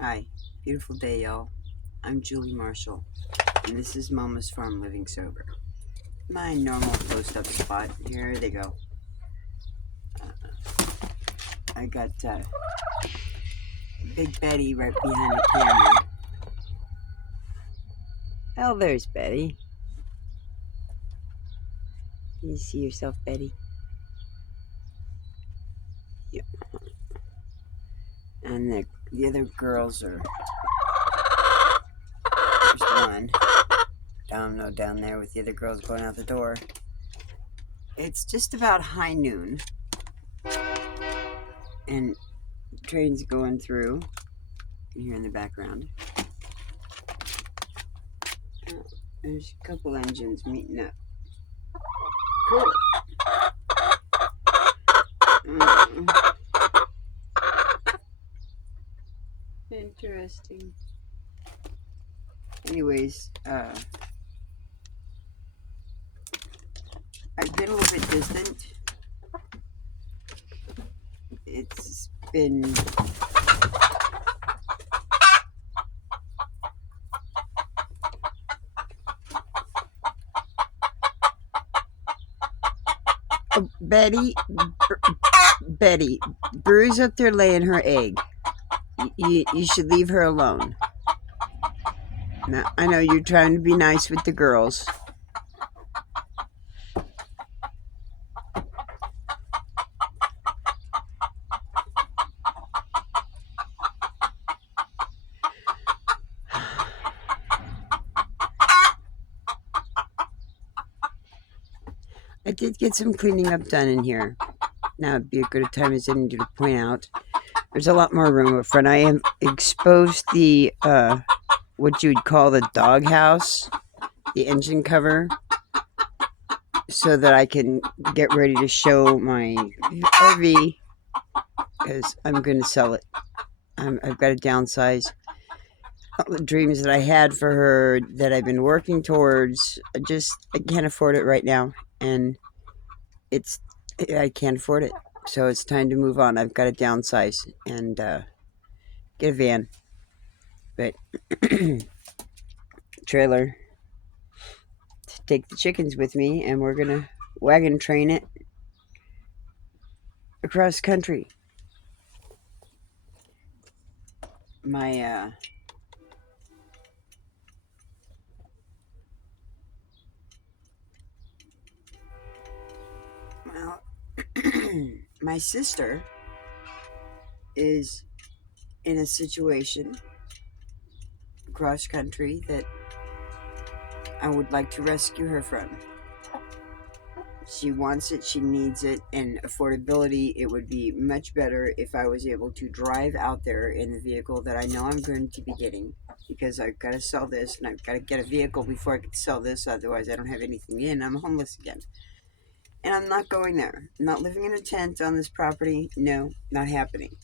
Hi, beautiful day, y'all. I'm Julie Marshall, and this is Mama's Farm Living Sober. My normal post-up spot. Here they go. I got Big Betty right behind the camera. Oh, there's Betty. You see yourself, Betty? Yep. And the other girls are... There's one. Domino down there with the other girls going out the door. It's just about high noon. And trains going through. You hear in the background. There's a couple engines meeting up. Cool. Interesting. Anyways, I've been a little bit distant. It's been... Oh, Betty, Brew's up there laying her egg. You should leave her alone. Now, I know you're trying to be nice with the girls. I did get some cleaning up done in here. Now would be a good time as any to point out. There's a lot more room up front. I have exposed the, what you would call the doghouse, the engine cover, so that I can get ready to show my RV, because I'm going to sell it. I've got to downsize. All the dreams that I had for her that I've been working towards, I can't afford it right now, and I can't afford it. So it's time to move on. I've got to downsize and get a van, but trailer to take the chickens with me, and we're gonna wagon train it across country. My well, my sister is in a situation across country that I would like to rescue her from. She wants it, she needs it, and affordability, it would be much better if I was able to drive out there in the vehicle that I know I'm going to be getting, because I've got to sell this, and I've got to get a vehicle before I can sell this, otherwise I don't have anything in. I'm homeless again. And I'm not going there. I'm not living in a tent on this property. No, not happening.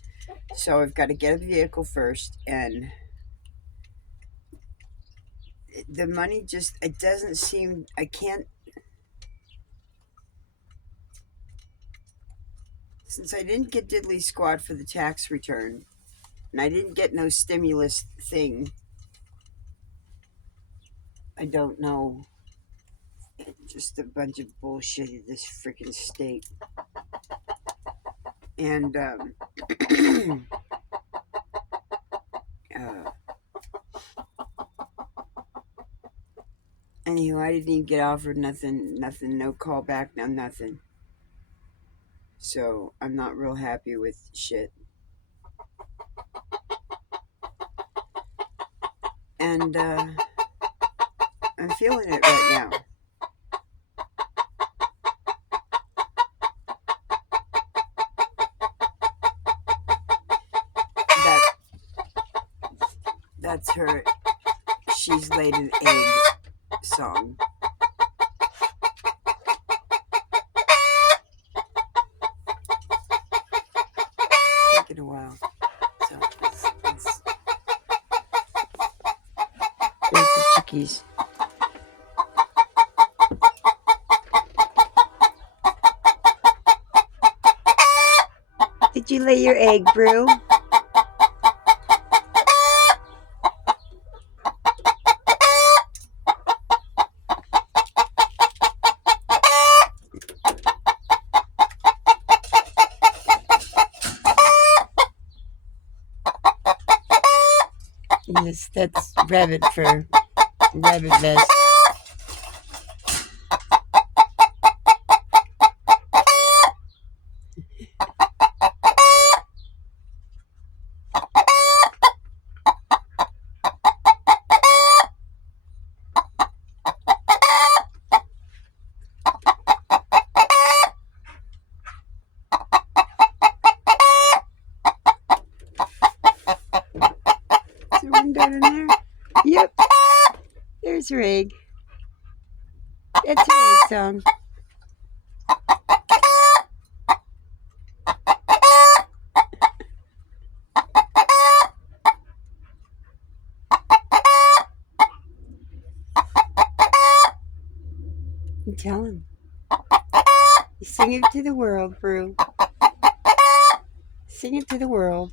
So I've got to get a vehicle first, and the money just, it doesn't seem, I can't, since I didn't get diddly squat for the tax return, and I didn't get no stimulus thing, I don't know. Just a bunch of bullshit in this freaking state. And, anywho, I didn't even get offered nothing, no call back, no nothing. So, I'm not real happy with shit. And, I'm feeling it right now. That's her She's Laid an Egg song. It's taking a while. So there's the chickies. Did you lay your egg, Brew? Yes, that's rabbit fur. Rabbit vest. Is there one down in there? Yep, there's her egg. That's her egg song. You tell him. You sing it to the world, Brew. Sing it to the world.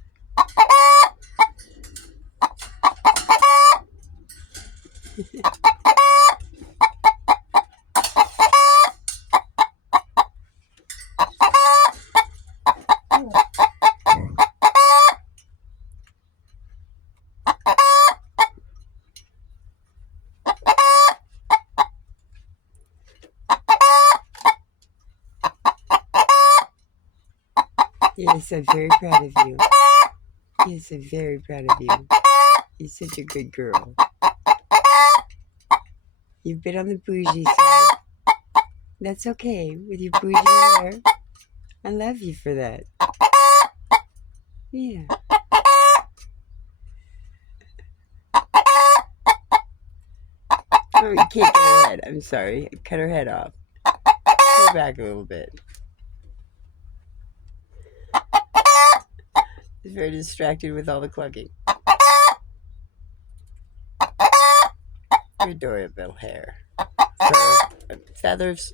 Yes, I'm very proud of you. Yes, I'm very proud of you. You're such a good girl. You've been on the bougie side. That's okay with your bougie hair. I love you for that. Yeah. Oh, you can't get her head. I'm sorry. I cut her head off. Pull back a little bit. She's very distracted with all the clucking. Your adorable hair. Fur. Feathers.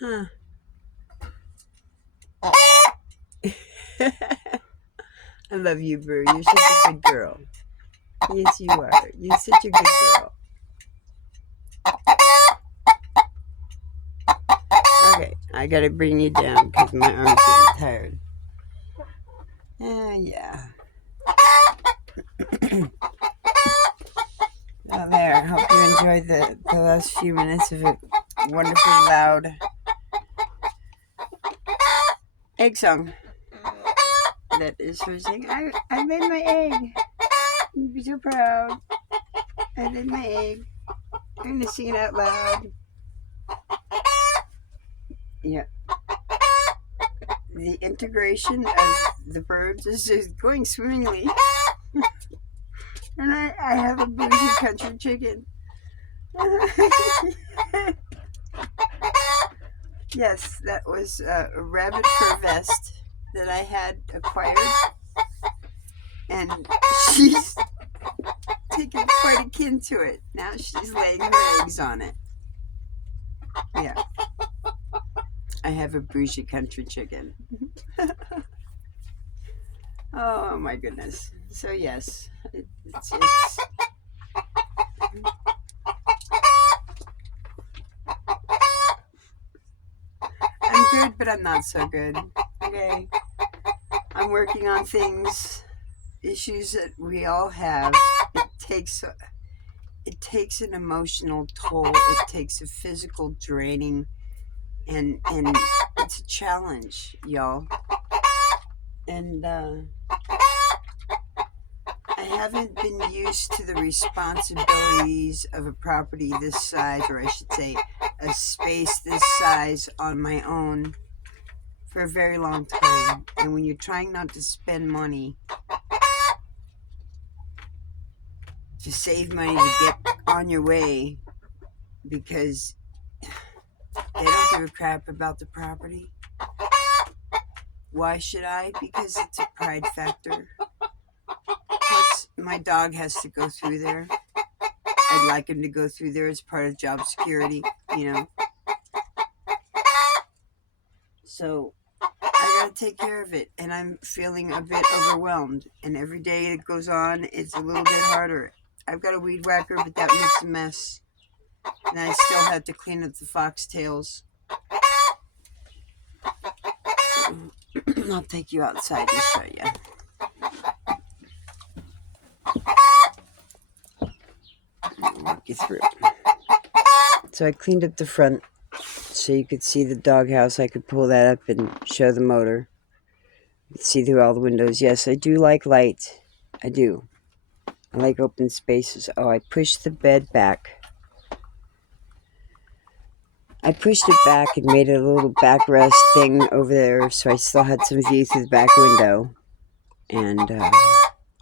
Huh. I love you, Brew. You're such a good girl. Yes, you are. You're such a good girl. Okay, I gotta bring you down because my arm's getting tired. Yeah. Oh, there. I hope you enjoyed the last few minutes of a wonderfully loud egg song. That is her saying, I made my egg. I'm so proud. I did my egg. I'm gonna sing it out loud. Yeah. The integration of the birds is going swimmingly. And I have a bougie country chicken. Yes, that was a rabbit fur vest that I had acquired. And she's taken quite a kin to it. Now she's laying her eggs on it. Yeah. I have a bougie country chicken. Oh my goodness. So yes, it's I'm good, but I'm not so good. Okay. I'm working on issues that we all have. It takes an emotional toll. It takes a physical draining, and it's a challenge, y'all. And I haven't been used to the responsibilities of a property this size, or I should say, a space this size on my own for a very long time. And when you're trying not to spend money, to save money to get on your way, because they don't give a crap about the property. Why should I? Because it's a pride factor. Plus, my dog has to go through there. I'd like him to go through there as part of job security, you know. So I gotta take care of it, and I'm feeling a bit overwhelmed. And every day it goes on, it's a little bit harder. I've got a weed whacker, but that makes a mess. And I still have to clean up the foxtails. I'll take you outside and show you. Walk you through. So I cleaned up the front so you could see the doghouse. I could pull that up and show the motor. You could see through all the windows. Yes, I do like light. I do. I like open spaces. Oh, I pushed the bed back. I pushed it back and made it a little backrest thing over there so I still had some view through the back window. And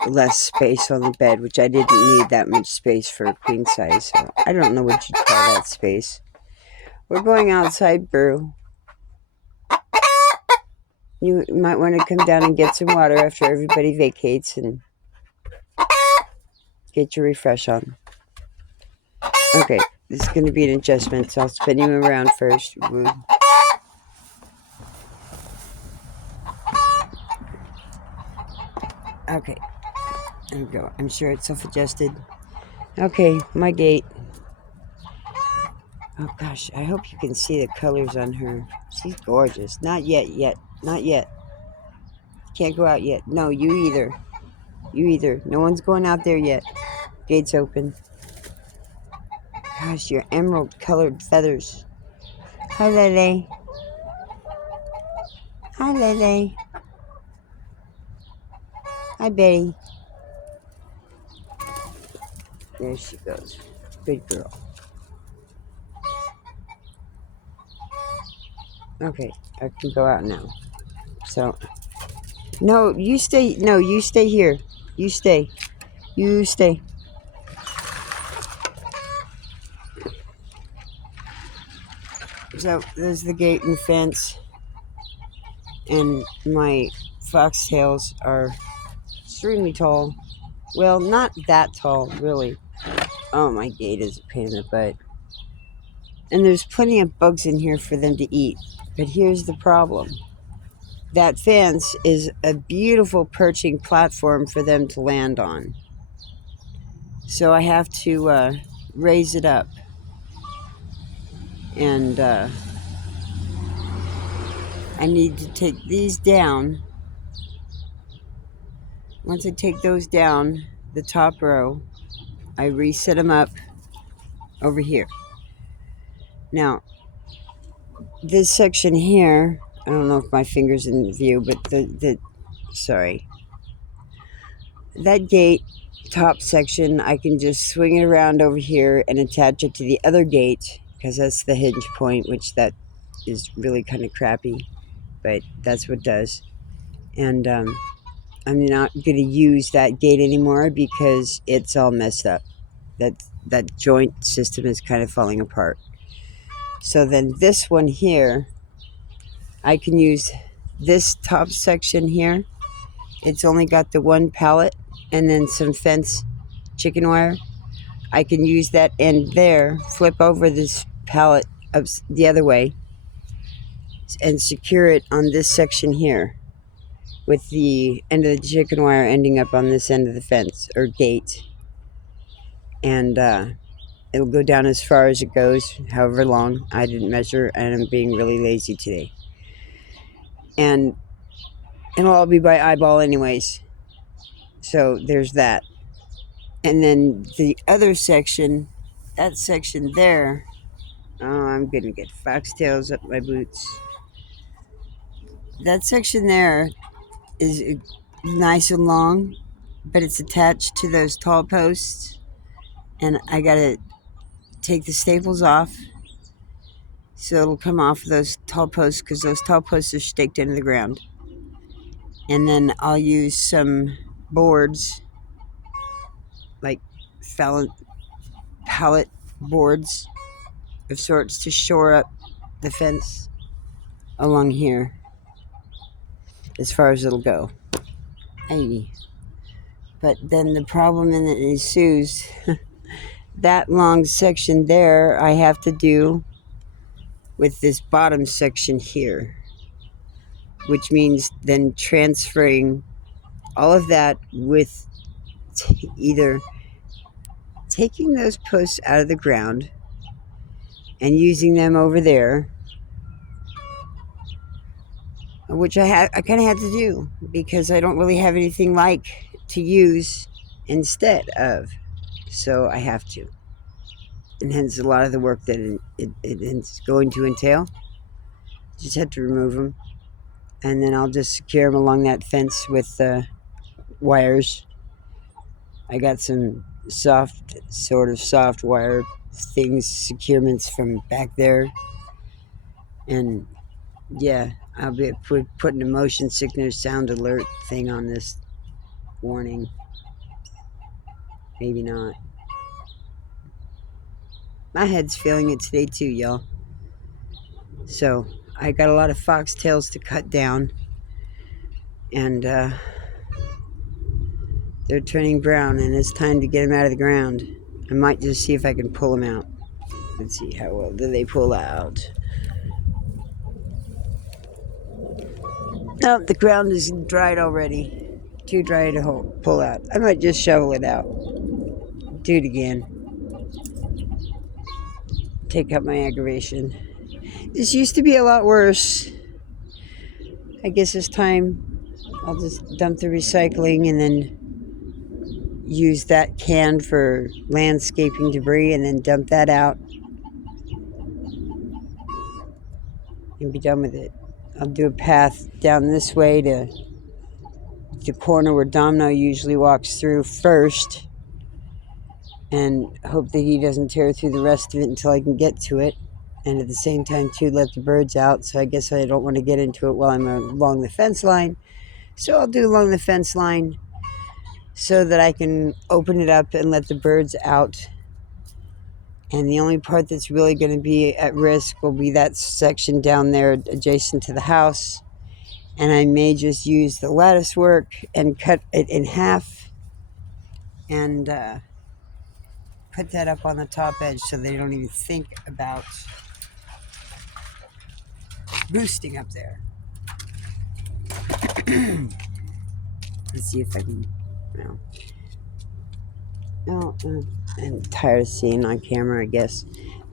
less space on the bed, which I didn't need that much space for a queen size. So I don't know what you'd call that space. We're going outside, Brew. You might want to come down and get some water after everybody vacates and get your refresh on. Okay, this is going to be an adjustment, so I'll spin you around first. Okay, there we go. I'm sure it's self-adjusted. Okay, my gate. Oh gosh, I hope you can see the colors on her. She's gorgeous. Not yet. Not yet. Can't go out yet. No, you either. You either. No one's going out there yet. Gate's open. Gosh, your emerald colored feathers. Hi, Lele. Hi, Lele. Hi, Betty. There she goes. Good girl. Okay, I can go out now. So, no, you stay. No, you stay here. You stay. You stay. So, there's the gate and fence. And my foxtails are extremely tall. Well, not that tall, really. Oh, my gate is a pain in the butt. And there's plenty of bugs in here for them to eat. But here's the problem. That fence is a beautiful perching platform for them to land on. So I have to raise it up. And I need to take these down. Once I take those down, the top row, I reset them up over here. Now, this section here, I don't know if my finger's in view, but sorry. That gate top section, I can just swing it around over here and attach it to the other gate, because that's the hinge point, which that is really kind of crappy, but that's what it does. And I'm not going to use that gate anymore because it's all messed up. That joint system is kind of falling apart. So then this one here, I can use this top section here. It's only got the one pallet and then some fence chicken wire. I can use that end there, flip over this pallet up the other way, and secure it on this section here, with the end of the chicken wire ending up on this end of the fence or gate. And it'll go down as far as it goes, however long. I didn't measure, and I'm being really lazy today. And it'll all be by eyeball anyways. So there's that. And then the other section, that section there, oh, I'm going to get foxtails up my boots. That section there is nice and long, but it's attached to those tall posts. And I got to take the staples off so it'll come off those tall posts, because those tall posts are staked into the ground. And then I'll use some boards, like pallet boards of sorts, to shore up the fence along here as far as it'll go. Hey. But then the problem that ensues, that long section there I have to do with this bottom section here, which means then transferring all of that with either taking those posts out of the ground and using them over there, which I kind of had to do because I don't really have anything like to use instead of. So I have to. And hence a lot of the work that it's going to entail. Just have to remove them. And then I'll just secure them along that fence with wires. I got some soft wire things, securements from back there. And yeah, I'll be putting a motion sickness sound alert thing on this warning. Maybe not. My head's feeling it today too, y'all. So I got a lot of foxtails to cut down, and they're turning brown, and it's time to get them out of the ground. I might just see if I can pull them out. Let's see how well do they pull out. No, the ground is dried already. Too dry to pull out. I might just shovel it out. Do it again. Take out my aggravation. This used to be a lot worse. I guess this time I'll just dump the recycling and then use that can for landscaping debris and then dump that out and be done with it. I'll do a path down this way to the corner where Domino usually walks through first and hope that he doesn't tear through the rest of it until I can get to it. And at the same time, too, let the birds out. So I guess I don't want to get into it while I'm along the fence line. So I'll do along the fence line so that I can open it up and let the birds out. And the only part that's really going to be at risk will be that section down there adjacent to the house. And I may just use the lattice work and cut it in half and put that up on the top edge so they don't even think about boosting up there. Let's see if I can. No, I'm tired of seeing on camera, I guess.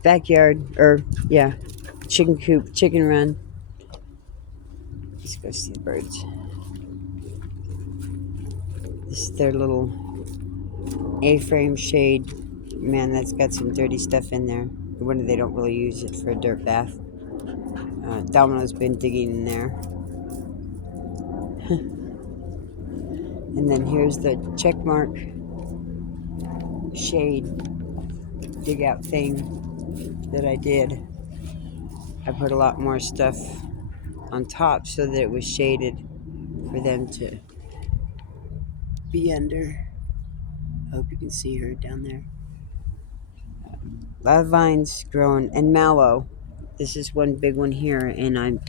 Backyard, chicken coop, chicken run. Let's go see the birds. This is their little A-frame shade. Man, that's got some dirty stuff in there. No wonder they don't really use it for a dirt bath. Domino's been digging in there. And then here's the check mark shade dig out thing that I did. I put a lot more stuff on top so that it was shaded for them to be under. I hope you can see her down there. A lot of vines growing and mallow. This is one big one here, and I'm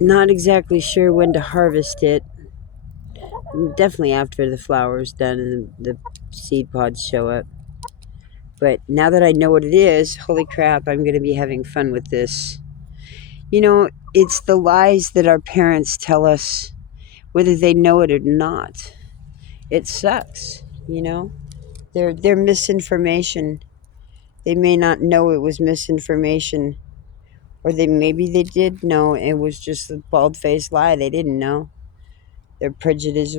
not exactly sure when to harvest it. Definitely after the flower's done and the seed pods show up. But now that I know what it is, holy crap, I'm going to be having fun with this. You know, it's the lies that our parents tell us, whether they know it or not. It sucks, you know. They're misinformation. They may not know it was misinformation, or maybe they did know it was just a bald-faced lie. They didn't know. Their prejudice.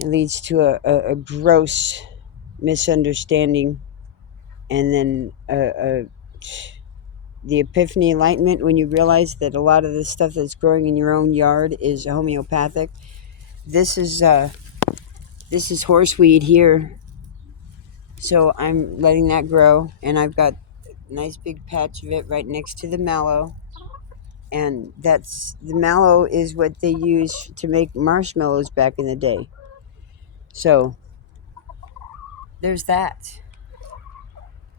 It leads to a gross misunderstanding, and then the epiphany enlightenment when you realize that a lot of the stuff that's growing in your own yard is homeopathic. This is horseweed here, so I'm letting that grow, and I've got a nice big patch of it right next to the mallow, and the mallow is what they used to make marshmallows back in the day. So there's that,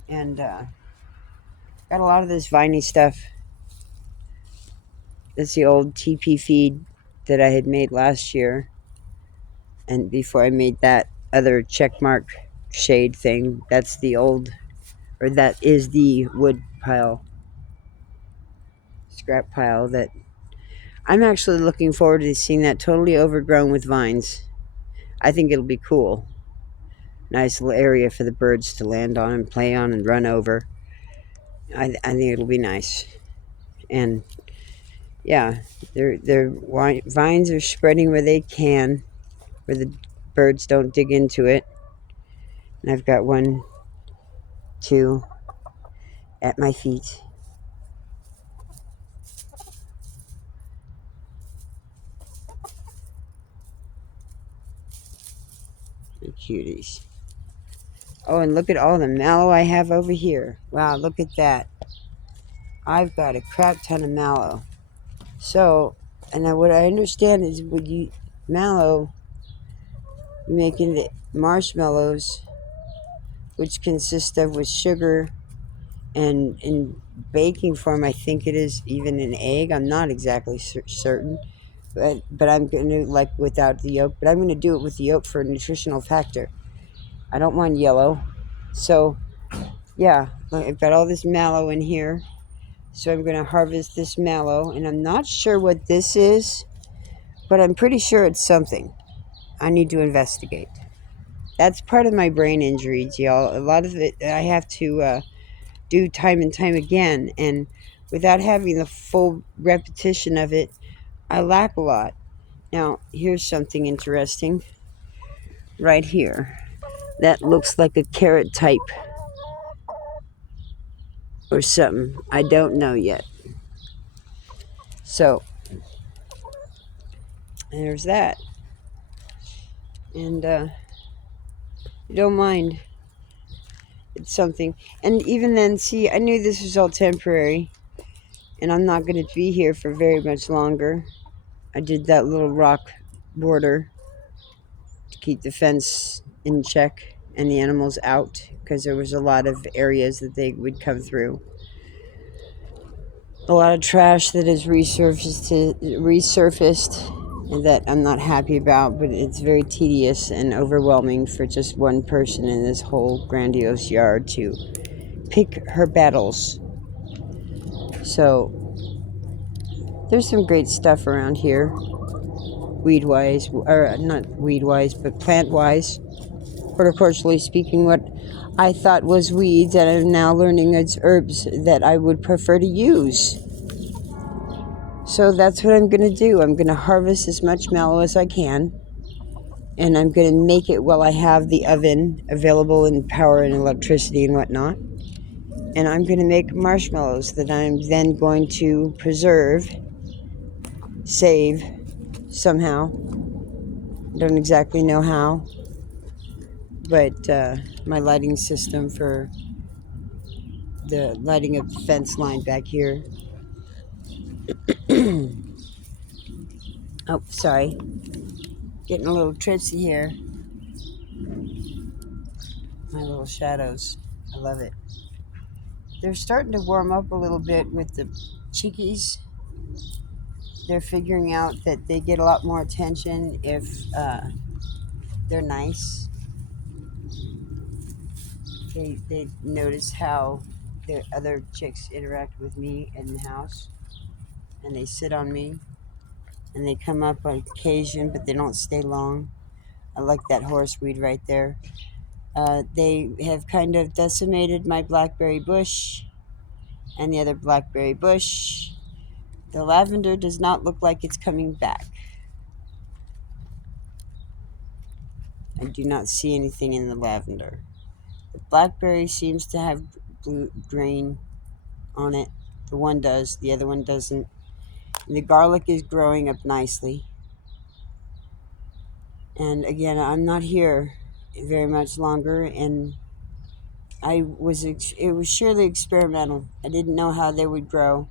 and got a lot of this viney stuff. It's the old TP feed that I had made last year, and before I made that other checkmark shade thing, that is the wood pile, scrap pile that I'm actually looking forward to seeing that totally overgrown with vines. I think it'll be cool. nice little area for the birds to land on and play on and run over. I think it'll be nice. And yeah, their vines are spreading where they can, where the birds don't dig into it. And I've got 1, 2 at my feet. They're cuties. Oh, and look at all the mallow I have over here. Wow, look at that. I've got a crap ton of mallow. So, and what I understand is when you mallow, you make into marshmallows, which consist of with sugar and in baking form, I think it is even an egg. I'm not exactly certain, but I'm going to like without the yolk. But I'm going to do it with the yolk for a nutritional factor. I don't want yellow, so yeah, I've got all this mallow in here. So I'm going to harvest this mallow, and I'm not sure what this is, but I'm pretty sure it's something. I need to investigate. That's part of my brain injuries, y'all. A lot of it I have to do time and time again, and without having the full repetition of it, I lack a lot. Now, here's something interesting right here. That looks like a carrot type or something. I don't know yet. So, there's that. And you don't mind. It's something. And even then, see, I knew this was all temporary, and I'm not going to be here for very much longer. I did that little rock border to keep the fence in check and the animals out because there was a lot of areas that they would come through. A lot of trash that is resurfaced and that I'm not happy about, but it's very tedious and overwhelming for just one person in this whole grandiose yard to pick her battles. So there's some great stuff around here, weed wise, or not weed wise, but plant wise. Horticulturally speaking, what I thought was weeds, and I'm now learning it's herbs that I would prefer to use. So that's what I'm going to do. I'm going to harvest as much mallow as I can, and I'm going to make it while I have the oven available and power and electricity and whatnot. And I'm going to make marshmallows that I'm then going to preserve, save somehow. Don't exactly know how, but my lighting system for the lighting of the fence line back here. Oh, sorry. Getting a little tipsy here. My little shadows. I love it. They're starting to warm up a little bit with the chickies. They're figuring out that they get a lot more attention if they're nice. They notice how the other chicks interact with me in the house, and they sit on me, and they come up on occasion, but they don't stay long. I like that horseweed right there. They have kind of decimated my blackberry bush and the other blackberry bush. The lavender does not look like it's coming back. I do not see anything in the lavender. The blackberry seems to have blue green on it. The one does, the other one doesn't. And the garlic is growing up nicely. And again, I'm not here very much longer, and it was surely experimental. I didn't know how they would grow,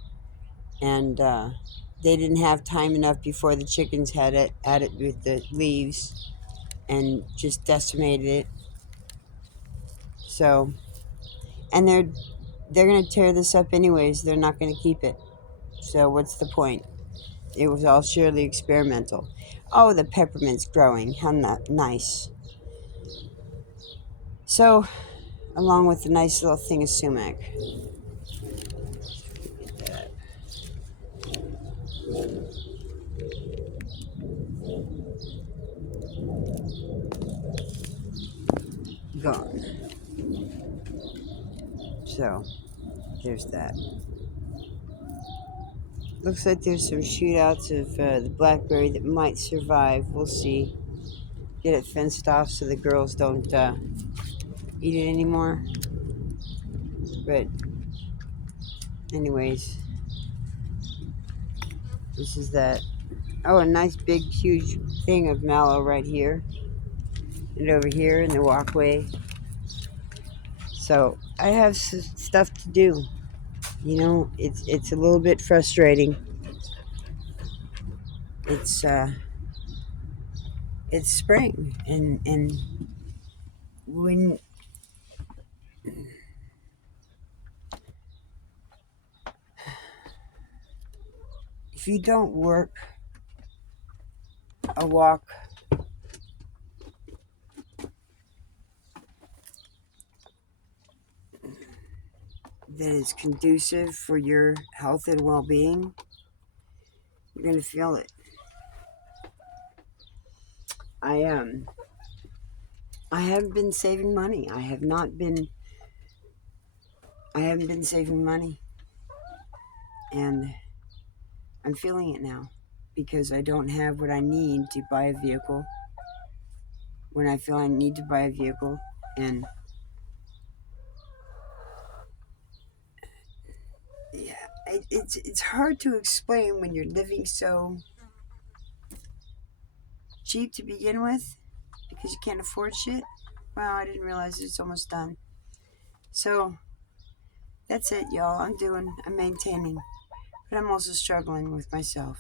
and they didn't have time enough before the chickens had it at it with the leaves and just decimated it. So, and they're gonna tear this up anyways. They're not gonna keep it. So what's the point? It was all surely experimental. Oh, the peppermint's growing. How nice. So, along with the nice little thing of sumac. gone. So, there's that. Looks like there's some shootouts of the blackberry that might survive. We'll see. Get it fenced off so the girls don't eat it anymore. But, anyways, this is that. Oh, a nice big huge thing of mallow right here. And over here in the walkway. So, I have stuff to do. You know, it's a little bit frustrating. It's it's spring, and when if you don't work a walk that is conducive for your health and well-being, you're gonna feel it. I I have been saving money. I haven't been saving money, and I'm feeling it now because I don't have what I need to buy a vehicle when I feel I need to buy a vehicle. And yeah, it's hard to explain when you're living so cheap to begin with because you can't afford shit. Wow, I didn't realize it's almost done. So that's it, y'all. I'm maintaining, but I'm also struggling with myself.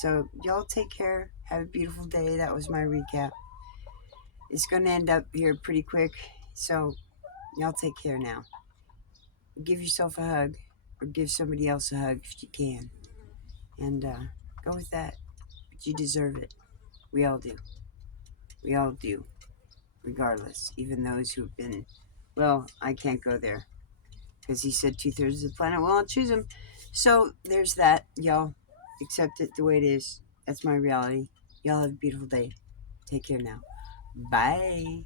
So y'all take care. Have a beautiful day. That was my recap. It's going to end up here pretty quick. So y'all take care now. Give yourself a hug or give somebody else a hug if you can. And go with that. But you deserve it. We all do. We all do. Regardless. Even those who've been, well, I can't go there. Because he said 2/3 of the planet will not choose him. So there's that, y'all. Accept it the way it is. That's my reality. Y'all have a beautiful day. Take care now. Bye.